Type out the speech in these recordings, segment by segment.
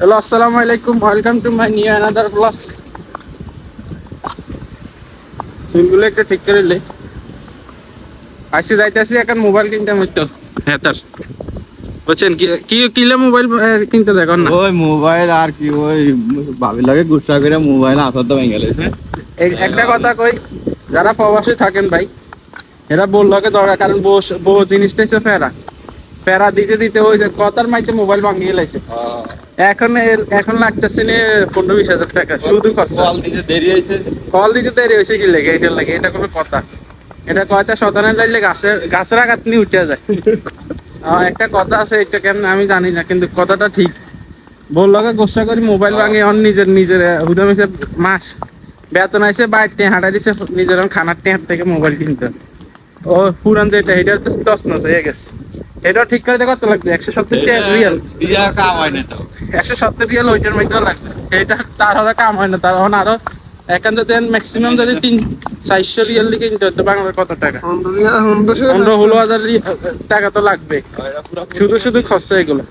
Hello, আসসালামু আলাইকুম, welcome to my new another blog. চুলগুলো একটু ঠিক করে লে আসি যাইতেছি এখন মোবাইল কিনতে হইতো হেতার বুঝছেন কি কি কিলে মোবাইল কিনতে দেখুন না। ওই মোবাইল আর কি ওই ভাবি লাগে গুসা করে মোবাইল আসর তো ভেঙে গেছে। একটা কথা কই, যারা প্রবাসী থাকেন ভাই, এরা বললো দরকার, কারণ বউ জিনিসটা হচ্ছে ফেরা ফেরা দিতে দিতে ওই যে কথার মাইতে মোবাইল ভাঙিয়ে লাইছে। এখন এখন লাগতেছে নি 15-20 হাজার টাকা শুধু খরচা। কল দিতে দেরি হয়েছে। কল দিতে দেরি হয়েছে কি লেগে, এটার লাগে এটা কোনো কথা? এটা কয়টা শতানের লাইলে গাছের আঘাত নিয়ে উঠে যায়। একটা কথা আছে, এটা কেন আমি জানি না, কিন্তু কথাটা ঠিক। বললো গোসা করি মোবাইল ভাঙে অন নিজের হুদাম হয়েছে মাস বেতন আইসে বাইরে হাঁটা দিছে, নিজের খানার টেহার থেকে মোবাইল কিনতে। ও পুরান যেটা এটা তো তছনছ হয়ে গেছে। এটাও ঠিক করে কত লাগছে? 170 রিয়াল। দিয়া কাম হয় না তো। 170 রিয়াল ওইটার মধ্যে লাগছে। এটা তার হলে কাম হয় না, তার এখন আরো এখন যদি ম্যাক্সিমাম যদি 300-400 রিয়াল দিকে কিনতে হতো, বাংলার কত টাকা? 15-16 হাজার টাকা তো লাগবে শুধু শুধু খরচা এগুলো।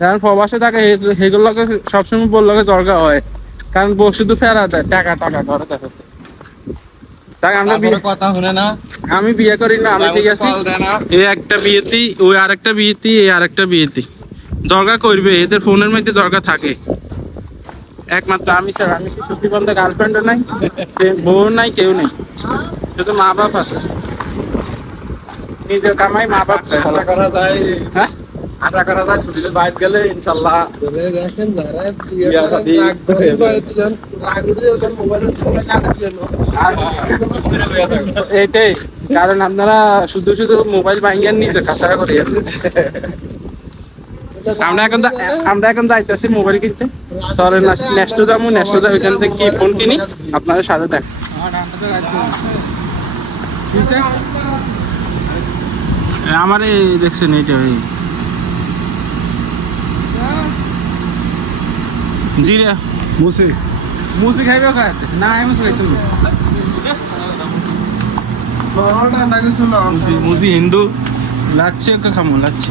কারণ প্রবাসে থাকে সেগুলো সবসময় বললো দরকার হয়, কারণ বউ শুধু ফেরা দেয় টাকা টাকা করে দেখো। তাই আমরা কথা শুনে না। আমি বিয়ে করি না, আমি ঠিক আছি। এই একটা বিয়েতি, ওই আরেকটা বিয়েতি, এই আরেকটা বিয়েতি জর্গা করবে, এদের ফোনের মধ্যে জর্গা থাকে। একমাত্র আমি স্যার, আমি সত্যি বলতে গার্লফ্রেন্ডও নাই, বউ নাই, কেউ নেই, শুধু মা বাপ আছে। নিজের কামাই মা বাপ করা যায়। হ্যাঁ আটা করা যায় ছুটিতে বাইরে গেলে ইনশাল্লাহ। দেখেন যারা রাগ করে বাড়িতে যান, রাগ উঠে যান, মোবাইলের ফোনটা কাটতে যান। এইটাই কারণ, আপনারা শুধু শুধু মোবাইল ভাঙ্গিয়ে নিচে কাছাড়া করি। আমরা এখন যাইতেছি মোবাইল কিনতে। তাহলে নেক্সট যাবো, ওইখান থেকে কি ফোন কিনি আপনাদের সাথে দেখ। আমার এই দেখছেন এইটা জিরা মুসি খাইবে খাইতে না, আমি মুসি খাইতে মুসি হিন্দু লাচ্ছি ওকে খামো লাচ্ছি।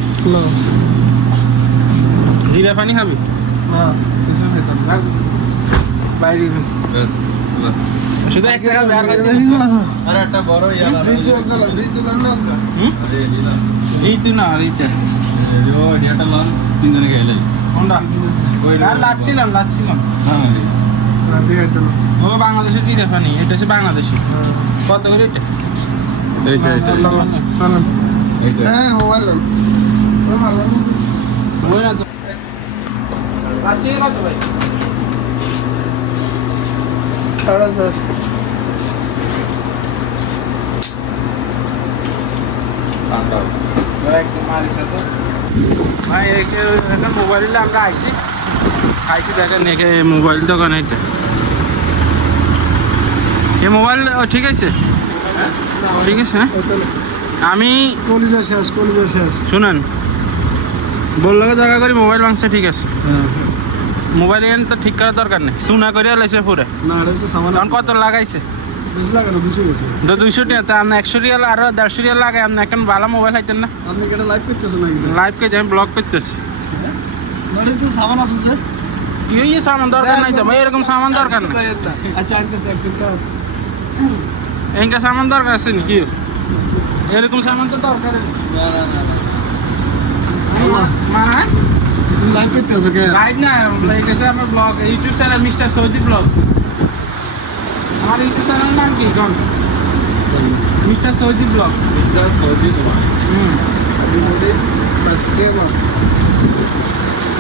জিরা পানি খাবি বাইরে শুধু একটা আর একটা বড় এই তুই না এইটা এটা লন তিনজনে গেলে কোনটা? লাচ্ছিলাম ও বাংলাদেশে জিরা পানি, এটা হচ্ছে বাংলাদেশি। কত করে এটা? হ্যাঁ মোবাইল ওই না তো লাচ্ছি কত ভাই? 10.5 ভাই একটা মোবাইল আমরা আইসি দেখেন একে মোবাইল দোকান এটা। এই মোবাইল ঠিক আছে, ঠিক আছে। হ্যাঁ আমি কলিজা শেষ শুনেন, বললো দরকার করি মোবাইল ভাঙছে, ঠিক আছে। মোবাইল এখানে তো ঠিক করার দরকার নেই, সুনা করে লাইছে পুরে। না এটা তো সামান তখন কত লাগাইছে? বেশি লাগানো 200 গেছে। তো 200 টাকা, তা আপনি 100 রিয়াল আরো 150 রিয়াল লাগাই, আপনি এখন ভালো মোবাইল হাইতেন না। আপনি কি এটা লাইভ করতেছেন নাকি? লাইভ কে আমি ব্লগ করতেছি। না এটা তো সামান আছে যে। কি এই সামান দরকার নাই তো ভাই, এরকম সামান দরকার নাই। আচ্ছা আনতেছে একটা এনকা সামান দরকার আছে নাকি? এরকম সামান তো দরকার নেই। মানে লাইভ করতেছ কে? লাইভ না, লাইক আছে আমার blog, YouTube channel mister Saudi blog. আমার ইউটিউব চ্যানেল নাম কি কোন? Mister Saudi blog.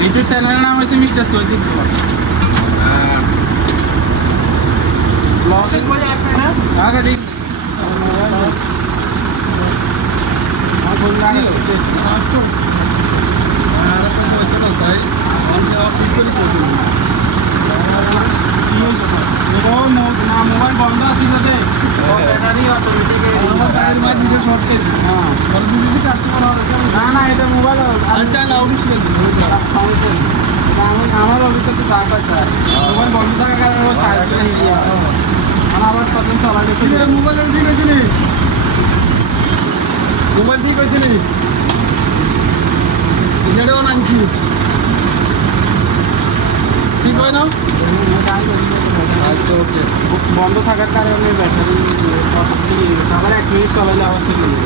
ইউটিউব চ্যানেলের নাম হচ্ছে মিস্টার সৌদি ব্লগ। ব্লগে কই একটা না আগে দেখ আর বল না আসতো আর কিছু হতো না সাই আমরা ঠিক করে পৌঁছলাম। না মোবাইল বন্ধ আছে যাতে ব্যাটারি অটোমেটিক আমার সাইড মাই ভিডিও শর্ট কেছে। হ্যাঁ আর দিছি কাস্টমার আর না এটা মোবাইল আচ্ছা লাউড স্পিকার দিছি আমার অভিজ্ঞতা যা পাচ্ছে মোবাইল বন্ধ থাকার কারণে ও সাইড করে হিলিয়ে আমার আবার কত চলা গেছে। মোবাইল ঠিক আছে নি? মোবাইল ঠিক আছে নি? এটাও আনছি সময় নাও। আচ্ছা ওকে বন্ধ থাকার কারণে ব্যাটারি আবার 1 মিনিট চালাইলে আবার থেকে যাবে।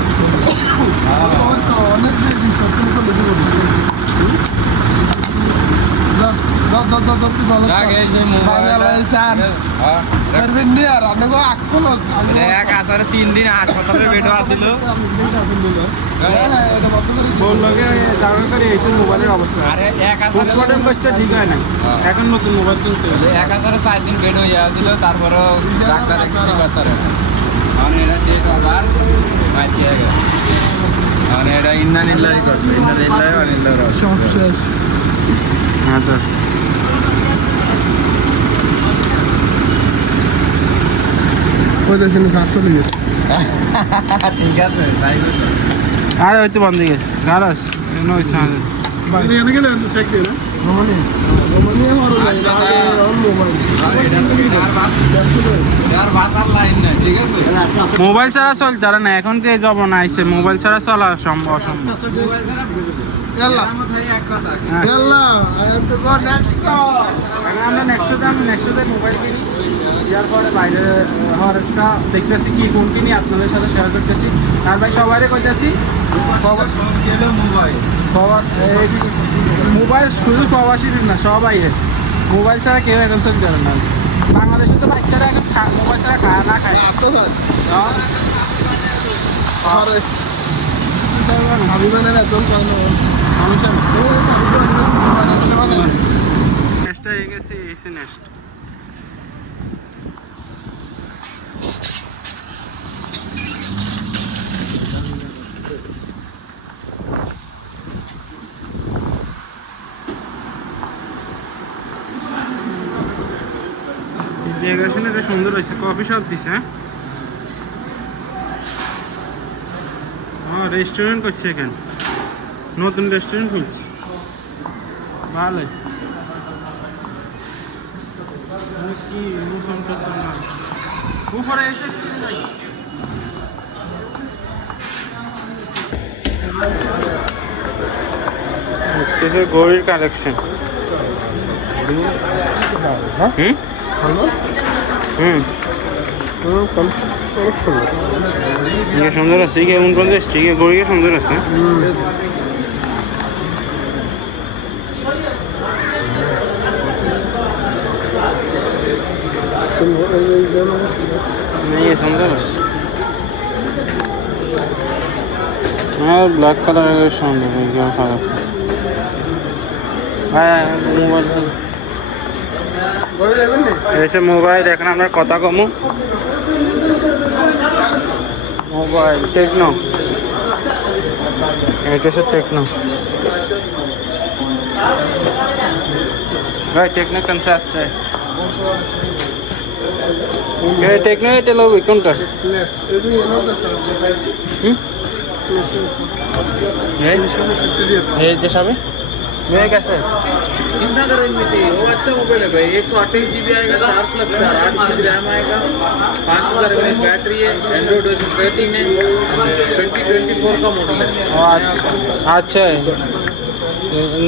ওই তো অনেক বেশি, সত্যি তো বেশি বলি। দাও, তুই ভালো যাক, কর। এই যে মোবাইল বাংলা লাইসান। পারবেন নি আর, অনেক আকল। এক আসারে 3 দিন হাসপাতালে বেড আছিল। এটা বন্ধ করে দিও। বললো যে কারণ করে এইসব মোবাইলের অবস্থা আরে এক পোস্টমর্টম করছে ঠিক হয় না, এখন নতুন মোবাইল কিনতে হবে। এক আসারে 4 দিন বেড হয়ে আছিল, তারপরও ডাক্তার কিছু করতে পারে না। মানে এটা ঠিক আবার মাইতি হয়ে গেছে। মানে এটা ইন্নানিল্লাহি করবে, ইন্নানিল্লাহি ওয়া ইন্না ইলাইহি রাজিউন। সব শেষ। হ্যাঁ তো ওই দেশে 700 গেছে। ঠিক আছে তাই তো। আর হয়তো বন্ধ গেছে গালাস নয় চাঁদে এখানে গেলে তো চেক দিও না। রোমানিয়া হলো মোবাইল। আর বাসার লাইন নাই, ঠিক আছে? মোবাইল ছাড়া চলতে পারে না, এখন যে জমানা আইছে মোবাইল ছাড়া চলা সম্ভব অসম্ভব। ইয়াল্লা এক কথা হ্যাঁ। ইয়াল্লা I am to go next call. এখন আমরা নেক্সটে মোবাইল কিনি, ইয়ার পরে বাইরে হওয়ার একটা দেখতেছি কি কোন কিনি আপনাদের সাথে শেয়ার করতেছি। আর ভাই সবাইরে কইতেছি মোবাইল শুধু প্রবাসী না, সবাই মোবাইল ছাড়া কেউ এখন চলতে পারে না। বাংলাদেশে তো বাচ্চারা এখন মোবাইল ছাড়া খায় না খায়। আরে হাবিবানের একদম কারণ নেক্সট হয়ে গেছে এসি নেক্সট। ডেকোরেশন এটা সুন্দর হয়েছে, কফি শপ দিছে। হ্যাঁ রেস্টুরেন্ট করছে এখানে, নতুন রেস্টুরেন্ট খুলছে, ভালো। উপরে এসে গরির কালেকশন। সুন্দর আছে, কেমন পঞ্চাশ ঠিক গড়িয়ে সুন্দর আছে। नहीं सुंदर है, ब्लैक कलर का सुंदर है, क्या खराब ऐसे मोबाइल देखना আমরা কথা কমু। मोबाइल टेक्नो, এটা সে टेक्नो भाई, टेक्नो कौन सा अच्छा है? ये टेक्नो है टेलो भी कौन सा? ये जैसा भी ये कैसे है? कितना करेंगे थी? वो अच्छा मोबाइल है भाई, 128 GB आएगा, 4+4 8 GB रैम आएगा, 5000 mAh बैटरी है, एंड्रॉइड वर्जन 13 है, 2024 का मॉडल है। अच्छा है,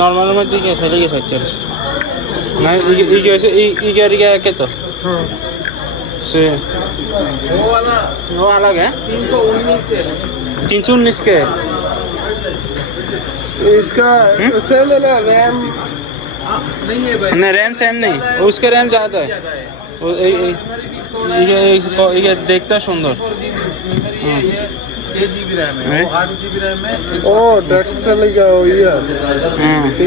नॉर्मल में ठीक है, चलेगी सच्चर नहीं ये कैसे ये क्या क्या तो से वो अलग है, 319 है। 319 के इसका सेम है ना रैम? नहीं है भाई, नहीं रैम सेम नहीं, उसके रैम ज़्यादा है। ये देखता सुंदर 6 GB रैम है, वो 8 GB रैम है। ओ डेक्स्टर लगा हुई है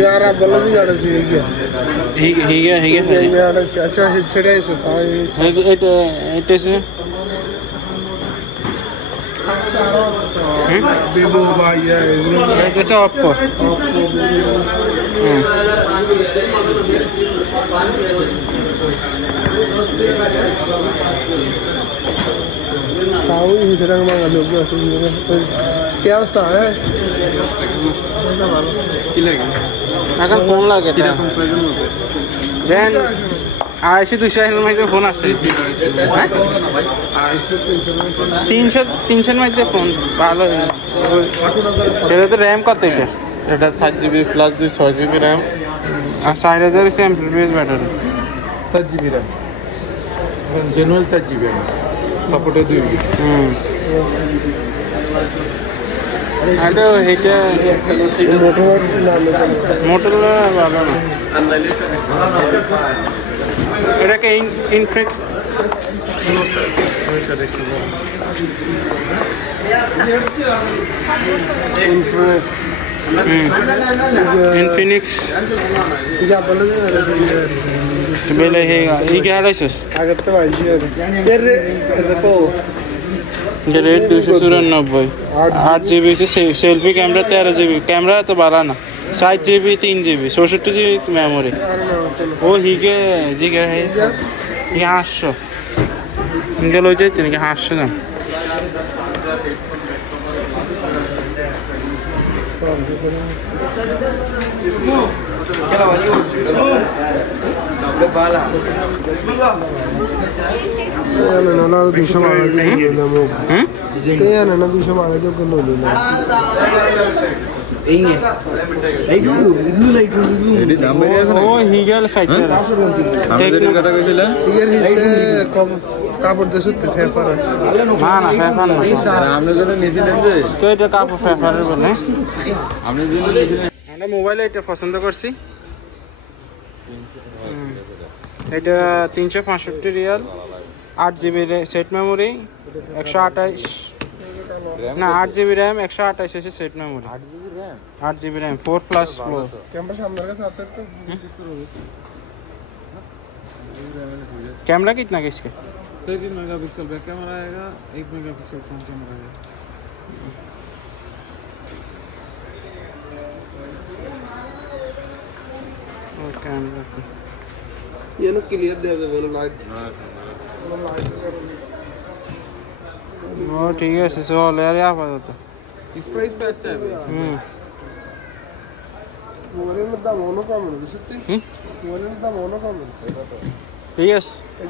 यार, आप गलत ही गाड़ी से क्या ಹೀಗೆ अच्छा हेडसेट है इसे सारी it is वीवो भाई है it is Oppo। ताऊ ही तरह का मांगा लोग क्या अवस्था है? এখন ফোন লাগে দেন 250-200 এর মধ্যে ফোন আছে, 300 মধ্যে ফোন ভালো। এটা তো র্যাম কত? এটা 7 GB প্লাস 6 GB RAM আর 4000 এমএএইচ ব্যাটারি। 7 GB RAM এখন জেনুয়াল 7 GB RAM সাপোর্টে 2 GB আরে এটা মোটরোলা ভালো না এটাকে ইনফিনিক্স ಈಗ ಬಲ್ಲದೆ ಬೆಲೆ ಹೇಗ ಈಗ ಆಡೈಸಸ್ ಆಗತ್ತೆ ವಾಜಿ ಎರ್ರೆ ಅದಕ್ಕೋ ये रेट 294 8 GB से सेल्फी कैमरा 13 GB कैमरा तो बाला ना 7 GB 3 GB 64 GB मेमोरी ಅರೆ ನಾ ಚಲೋ वो ಹೀಗೆ ಜಿಗೆ है ये 800 इनके लो जाए इनके 800 ना ನಾನು 200 ಮಾಡಿದೆ ನಾವು हम्म ನಾನು 200 ಮಾಡಿದೆ ಕೊಲ್ಲೋದು এটি দাম বেড়ে আছে वो ಹೀಗೆ সাইতে আমরা যেটা কথা কইছিলাম ಈಗ হিসে কম কাপড় দেশুতে ফেফার না না ফেফার না আর আমরা যেটা নিয়েছিলাম যে তো এটা কাপড় ফেফারের বলে আমরা যেটা নিয়েছিলাম আমরা মোবাইলে এটা পছন্দ করছি এটা 365 রিয়াল 8 GB সেট মেমোরি 128 না 8 GB RAM 128 এসে set memory 8 GB RAM 4 plus Pro camera সামনের কাছে আছে তো कैमरा कितना का इसके 13 मेगापिक्सल बैक कैमरा आएगा 1 मेगापिक्सल फ्रंट कैमरा आएगा और कैमरा ಏನು ಕ್ಲಿಯರ್ दे दे बोलो लाइट वो ठीक है सो ले यार यहाँ पर तो इस प्राइस पे अच्छा है भाई মোবাইলের মধ্যে দাম অন্য কম হবে সত্যি মোবাইলের দাম অন্য কম হবে ठीक है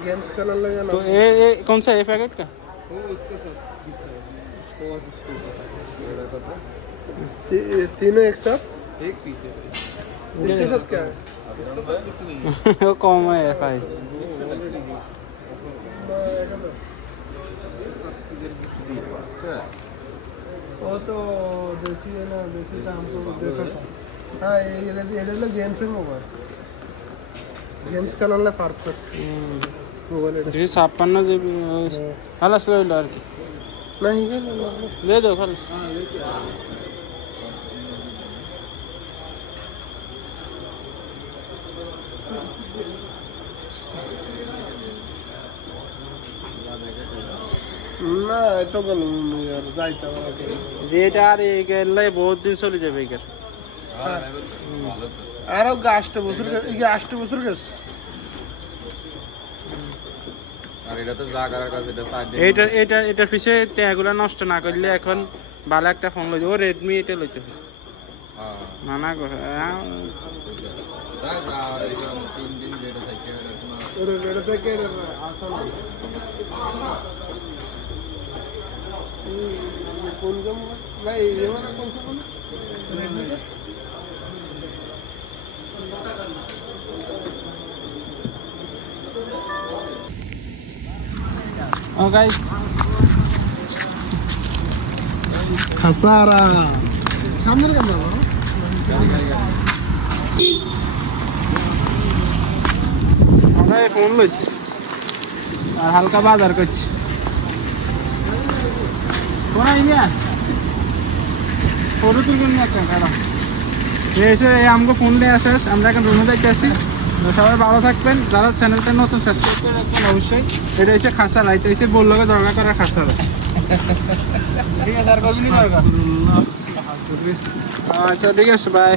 গেমস খেলার লাগে না तो ये कौन सा है पैकेट का वो इसके साथ तीनों एक साथ एक पीस है भाई इसके साथ क्या है इसके साथ कुछ नहीं वो कम है प्राइस वो तो देसी है ना देसी का हमको देता था हाँ ये गेम्स है मोबाइल गेम्स খেলালে পারফেক্ট মোবাইল এটা 256 GB খালাস লইলো আর কি না হিগে না दे दो खालास না এত গেল यार যাইতে হবে যেটা আর এই গেলে বহুত দিন চলে যাবে এর আরো 8 বছর এই 8 বছর গেছে আর এটা তো যা করার কাছে এটা 7 দিন এটা পিছে ট্যাগুলো নষ্ট না করলে এখন ভালো একটা ফোন লইতে ও রেডমি এটা লইতে হবে হ্যাঁ মানা করে যা যা এটা 3 দিন যেটা থাকে এটা থেকে আসল কোন গেম ভাই ये वाला कौन सा फोन रेडमी का ও গাইস খাসারা সামনের ক্যামেরা আমরা এই ফোন লইছি আর হালকা বাজার করছি কোন আইয়া ফটো তুলবেন না একটা কারা এসে আমাকে ফোন নিয়ে আসিস আমরা এখন রুমে যাইতে আসি সবাই ভালো থাকবেন যারা চ্যানেলটা নতুন সাবস্ক্রাইব করে রাখবেন অবশ্যই এটা এসে খাসালা এটা এসে বললো দরকার করা খাসালা ঠিক আছে আর কবি দরকার আচ্ছা ঠিক আছে বাই